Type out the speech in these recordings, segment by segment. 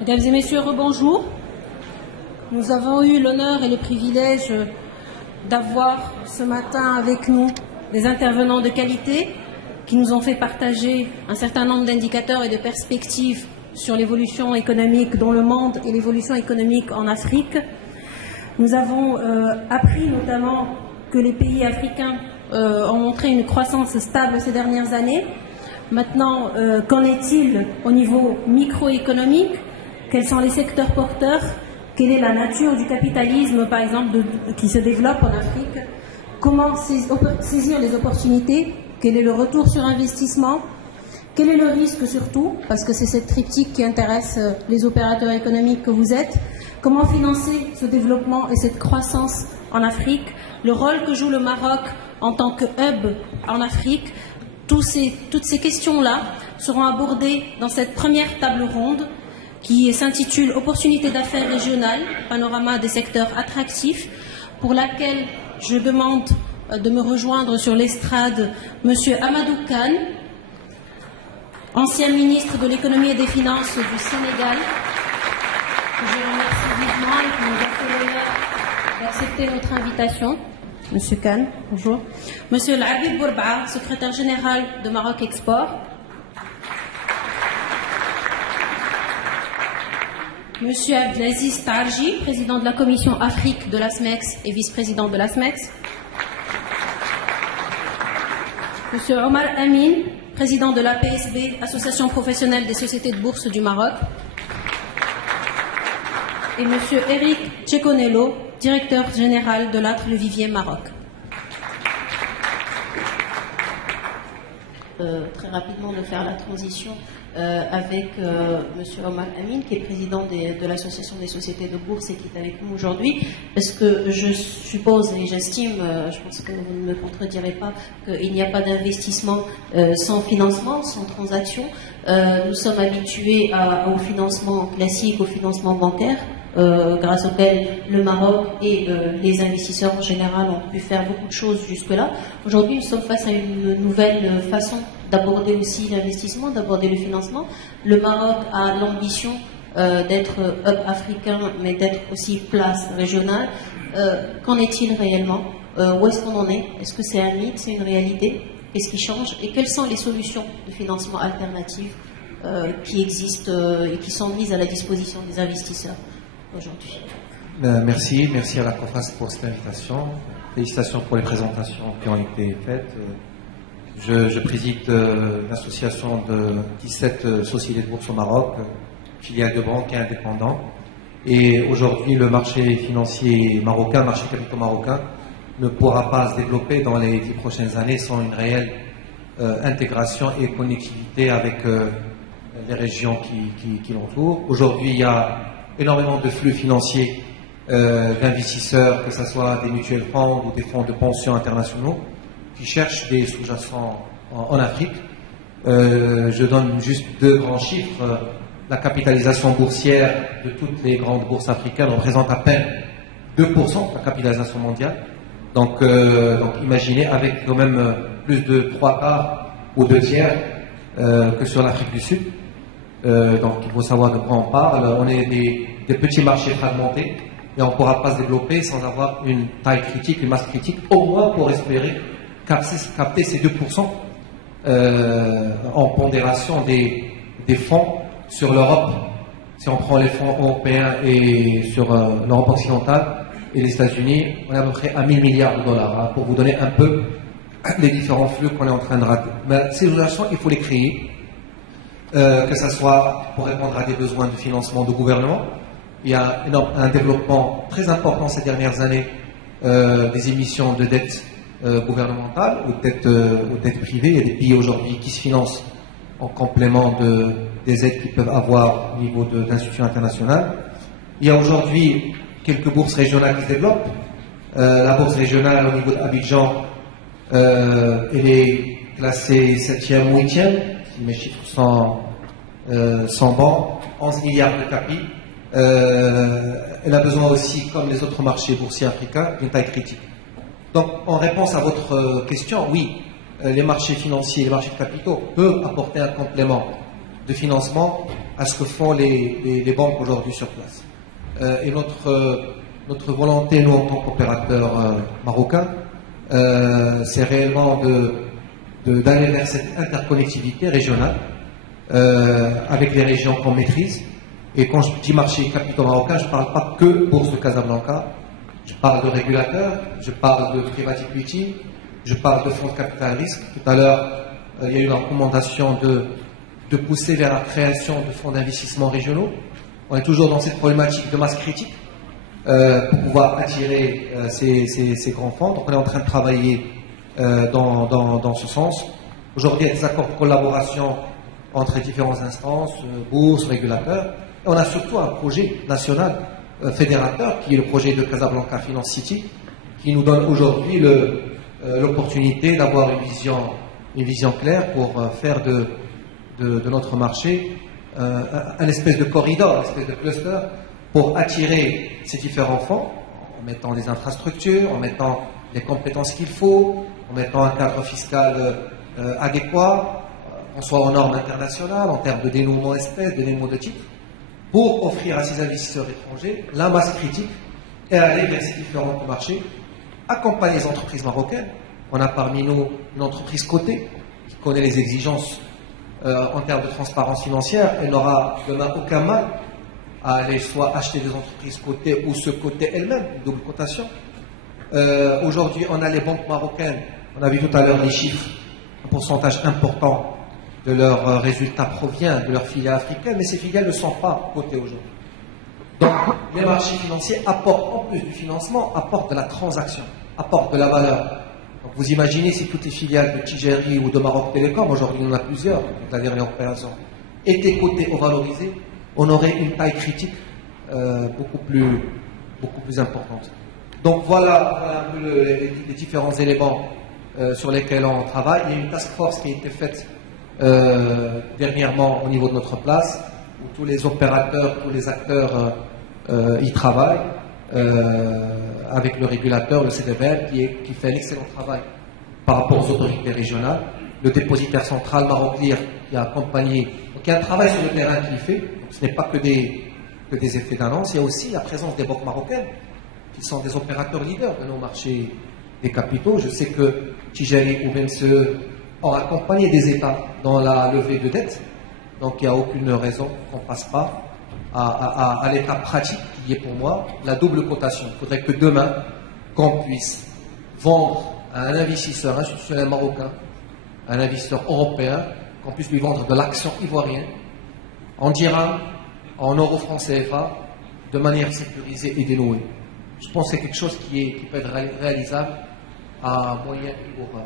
Mesdames et messieurs, rebonjour. Nous avons eu l'honneur et le privilège d'avoir ce matin avec nous des intervenants de qualité qui nous ont fait partager un certain nombre d'indicateurs et de perspectives sur l'évolution économique dans le monde et l'évolution économique en Afrique. Nous avons appris notamment que les pays africains ont montré une croissance stable ces dernières années. Maintenant, qu'en est-il au niveau microéconomique? Quels sont les secteurs porteurs? Quelle est la nature du capitalisme, par exemple, qui se développe en Afrique? Comment saisir les opportunités? Quel est le retour sur investissement? Quel est le risque surtout? Parce que c'est cette triptyque qui intéresse les opérateurs économiques que vous êtes. Comment financer ce développement et cette croissance en Afrique? Le rôle que joue le Maroc en tant que hub en Afrique? Toutes ces questions-là seront abordées dans cette première table ronde qui s'intitule « Opportunités d'affaires régionales, panorama des secteurs attractifs », pour laquelle je demande de me rejoindre sur l'estrade M. Amadou Kane, ancien ministre de l'économie et des finances du Sénégal, que je remercie vivement et qui nous a fait l'honneur d'accepter notre invitation. Monsieur Kane, bonjour. Monsieur Habib Bourba, secrétaire général de Maroc Export. Monsieur Abdelaziz Tarji, président de la commission Afrique de l'ASMEX et vice-président de l'ASMEX. Monsieur Omar Amin, président de l'APSB, Association professionnelle des sociétés de bourse du Maroc. Et monsieur Eric Ceconello, directeur général de l'Atre Le Vivier Maroc. Très rapidement de faire la transition avec M. Omar Amin, qui est président de l'Association des sociétés de bourse et qui est avec nous aujourd'hui, parce que je suppose et j'estime, je pense que vous ne me contredirez pas, qu'il n'y a pas d'investissement sans financement, sans transaction. Nous sommes habitués au financement classique, au financement bancaire, grâce auquel le Maroc et les investisseurs en général ont pu faire beaucoup de choses jusque-là. Aujourd'hui, nous sommes face à une nouvelle façon d'aborder aussi l'investissement, d'aborder le financement. Le Maroc a l'ambition d'être hub africain, mais d'être aussi place régionale. Qu'en est-il réellement? Où est-ce qu'on en est? Est-ce que c'est un mythe, c'est une réalité? Qu'est-ce qui change? Et quelles sont les solutions de financement alternatives qui existent et qui sont mises à la disposition des investisseurs aujourd'hui? Merci à la conférence pour cette invitation. Félicitations pour les présentations qui ont été faites. Je préside l'association de 17 sociétés de bourse au Maroc, filiale de banques et indépendants. Et aujourd'hui, le marché financier marocain, le marché capitaux marocain, ne pourra pas se développer dans les 10 prochaines années sans une réelle intégration et connectivité avec les régions qui l'entourent. Aujourd'hui, il y a énormément de flux financiers d'investisseurs, que ce soit des mutuelles fonds ou des fonds de pension internationaux, qui cherchent des sous-jacents en Afrique. Je donne juste 2 grands chiffres. La capitalisation boursière de toutes les grandes bourses africaines représente à peine 2% de la capitalisation mondiale. Donc imaginez, avec quand même plus de 3 quarts ou 2 tiers que sur l'Afrique du Sud. Donc il faut savoir de quoi on parle. On est des petits marchés fragmentés et on ne pourra pas se développer sans avoir une taille critique, une masse critique, au moins pour espérer capter ces 2% en pondération des fonds sur l'Europe. Si on prend les fonds européens et sur l'Europe occidentale et les États-Unis, on est à peu près à 1000 milliards de dollars, hein, pour vous donner un peu les différents flux qu'on est en train de rater. Mais ces relations, il faut les créer, que ce soit pour répondre à des besoins de financement de gouvernement. Il y a un développement très important ces dernières années des émissions de dette gouvernementale ou dette privée. Il y a des pays aujourd'hui qui se financent en complément des aides qu'ils peuvent avoir au niveau d'institutions internationales. Il y a aujourd'hui quelques bourses régionales qui se développent. La bourse régionale au niveau d'Abidjan, elle est classée 7e ou 8e, si mes chiffres sont bons, 11 milliards de capi. Elle a besoin aussi, comme les autres marchés boursiers africains, d'une taille critique. Donc, en réponse à votre question, oui, les marchés financiers, les marchés de capitaux peuvent apporter un complément de financement à ce que font les banques aujourd'hui sur place. Et notre volonté, nous, en tant qu'opérateurs marocains, c'est réellement d'aller vers cette interconnectivité régionale avec les régions qu'on maîtrise. Et quand je dis marché capitaux marocain, je ne parle pas que Bourse de Casablanca, je parle de régulateurs, je parle de private equity, je parle de fonds de capital risque. Tout à l'heure, il y a eu une recommandation de pousser vers la création de fonds d'investissement régionaux. On est toujours dans cette problématique de masse critique pour pouvoir attirer ces grands fonds. Donc on est en train de travailler dans ce sens. Aujourd'hui, il y a des accords de collaboration entre les différentes instances, bourses, régulateurs. Et on a surtout un projet national fédérateur qui est le projet de Casablanca Finance City, qui nous donne aujourd'hui l'opportunité d'avoir une vision claire pour faire de notre marché un espèce de corridor, un espèce de cluster pour attirer ces différents fonds en mettant des infrastructures, en mettant les compétences qu'il faut, en mettant un cadre fiscal adéquat, qu'on soit aux normes internationales en termes de dénouement espèces, de dénouement de titres, pour offrir à ces investisseurs étrangers la masse critique et aller vers ces différents marchés, accompagner les entreprises marocaines. On a parmi nous une entreprise cotée qui connaît les exigences en termes de transparence financière. Elle n'aura demain aucun mal à aller soit acheter des entreprises cotées ou se coter elles-mêmes, une double cotation. Aujourd'hui, on a les banques marocaines, on a vu tout à l'heure les chiffres, un pourcentage important de leurs résultats provient de leurs filiales africaines, mais ces filiales ne sont pas cotées aujourd'hui. Donc, les marchés financiers apportent, en plus du financement, apportent de la transaction, apportent de la valeur. Donc, vous imaginez si toutes les filiales de Tijeri ou de Maroc Télécom, aujourd'hui il y en a plusieurs, avec la dernière opération, étaient cotées ou valorisées, on aurait une taille critique beaucoup plus importante. Donc voilà un peu les différents éléments sur lesquels on travaille. Il y a une task force qui a été faite dernièrement au niveau de notre place, où tous les opérateurs, tous les acteurs y travaillent, avec le régulateur, le CDBL, qui fait un excellent travail par rapport aux autorités régionales, le dépositaire central Maroc Clear qui a accompagné. Donc il y a un travail sur le terrain qui est fait. Donc, ce n'est pas que des effets d'annonce, il y a aussi la présence des banques marocaines, qui sont des opérateurs leaders de nos marchés des capitaux. Je sais que Tijeri ou BMCE ont accompagné des États dans la levée de dettes, donc il n'y a aucune raison qu'on ne passe pas à l'étape pratique qui est pour moi la double cotation. Il faudrait que demain, qu'on puisse vendre à un investisseur institutionnel marocain, à un investisseur européen, qu'on puisse lui vendre de l'action ivoirienne en dirham, en euros francs CFA, de manière sécurisée et dénouée. Je pense que c'est quelque chose qui peut être réalisable à moyen et court terme.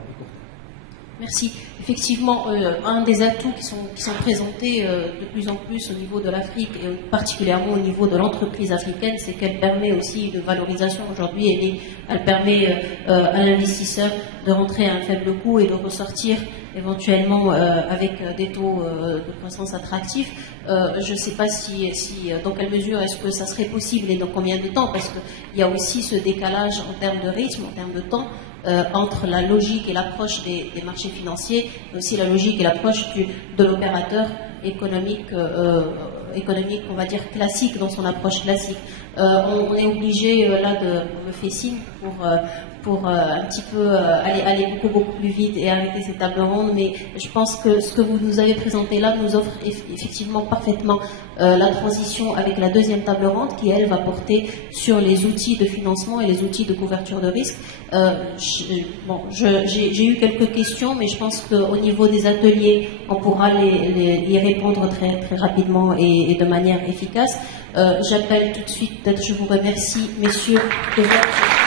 Merci. Effectivement, un des atouts qui sont présentés de plus en plus au niveau de l'Afrique, et particulièrement au niveau de l'entreprise africaine, c'est qu'elle permet aussi de valorisation aujourd'hui. Elle permet à l'investisseur de rentrer à un faible coût et de ressortir éventuellement avec des taux de croissance attractifs. Je ne sais pas dans quelle mesure est-ce que ça serait possible et dans combien de temps, parce qu'il y a aussi ce décalage en termes de rythme, en termes de temps, entre la logique et l'approche des marchés financiers, mais aussi la logique et l'approche de l'opérateur économique, on va dire classique, dans son approche classique. On est obligé, là, on me fait signe pour un petit peu aller beaucoup plus vite et arrêter ces tables rondes, mais je pense que ce que vous nous avez présenté là nous offre effectivement parfaitement la transition avec la deuxième table ronde qui, elle, va porter sur les outils de financement et les outils de couverture de risque. J'ai eu quelques questions, mais je pense qu'au niveau des ateliers, on pourra y répondre très, très rapidement et de manière efficace. J'appelle tout de suite, peut-être je vous remercie, messieurs, de votre